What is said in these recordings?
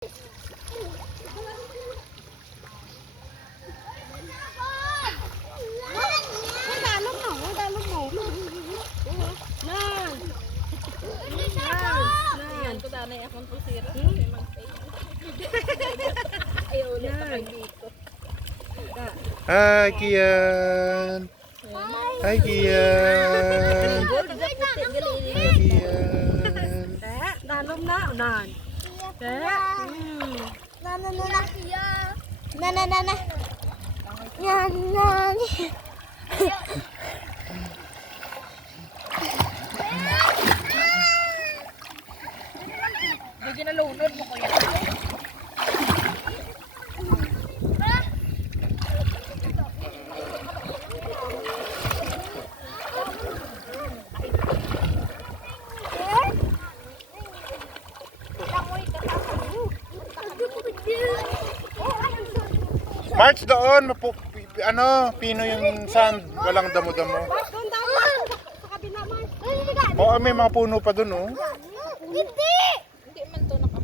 Hi, Kian. Hi, Kian. Hi, Kian. Dalom na, unan. Na. Yan. Bigyan na lunod mo kuya. March doon, pino yung sand, walang damo-damo. Sa kabila, Mars. Oo, may mga puno pa doon, oh. Hindi! Hindi man to naka.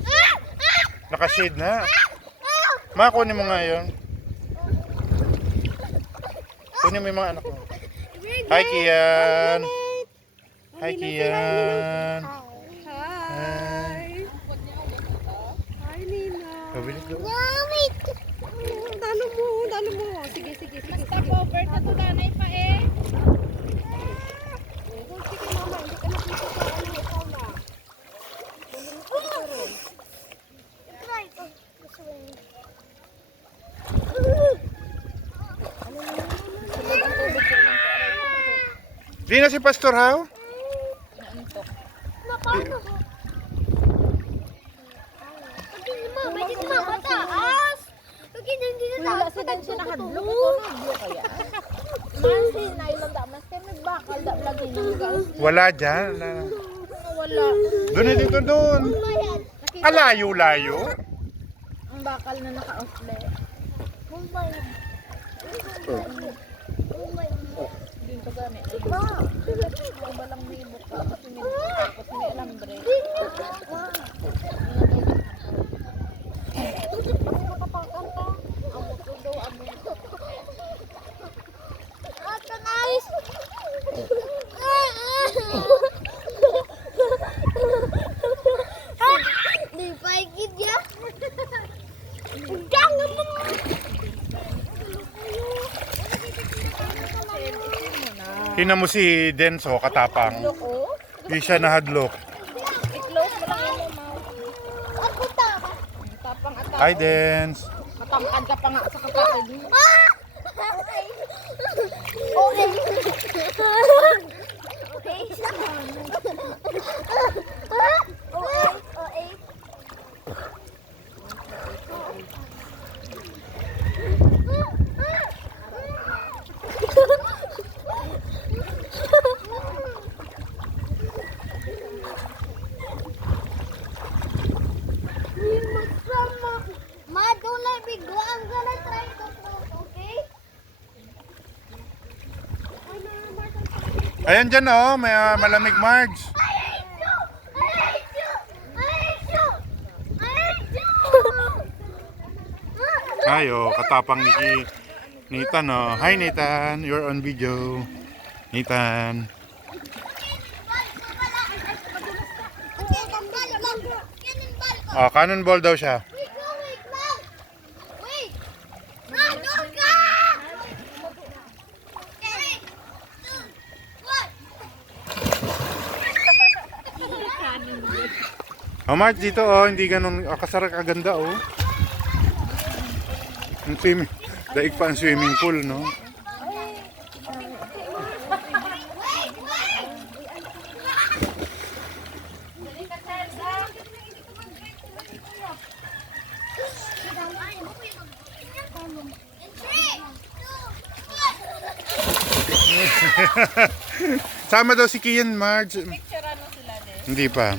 Naka-shade na. Ma, kunin mo nga yun. Kunin mo yung mga anak mo. Hi, Kian. Hi, Kian. Hi, Nina. Pabilis doon. Wait! Dalo mo. Sige. Basta cover ka to nanay pa eh. Sige, mama. Hindi ka nakita sa ano ikaw na. Try ko. Di na si Pastor How? Naantok. Napano ko. Pwede si mama taas. Pwede hindi na Wala taas. sa dan siya nakadlok ito na adlo kaya. Mansi na ilang da mas kay may bakal da lagi niya. Wala dyan. Wala. Doon na dito doon. Alayo-layo. Ang bakal na naka-offle. Dito gani. Ang balang may buka kasi may tapos may alambre. Di paikit ya. Jangan Tingnan mo si Denso, katapang. Loko. Di siya nahadlok. I-close mo lang yung mouth. Ako ta. Tapang atao. Hi, Dens. Matangkad ka pa nga sa kapatid mo. Madulay bigla ang gonna try to float, okay? Ayan dyan, oh. May malamig, Marge. I hate you! Ay, oh. Katapang ni Nathan, oh. Hi, Nathan. You're on video. Nathan. Oh, cannonball daw siya. Oh, Marge, dito, oh. Hindi ganun kasarap kaganda, oh. Ang swimming. Daig pa ang swimming pool, no? Sama daw si Kian, Marge. Picture ano sila din. Hindi pa.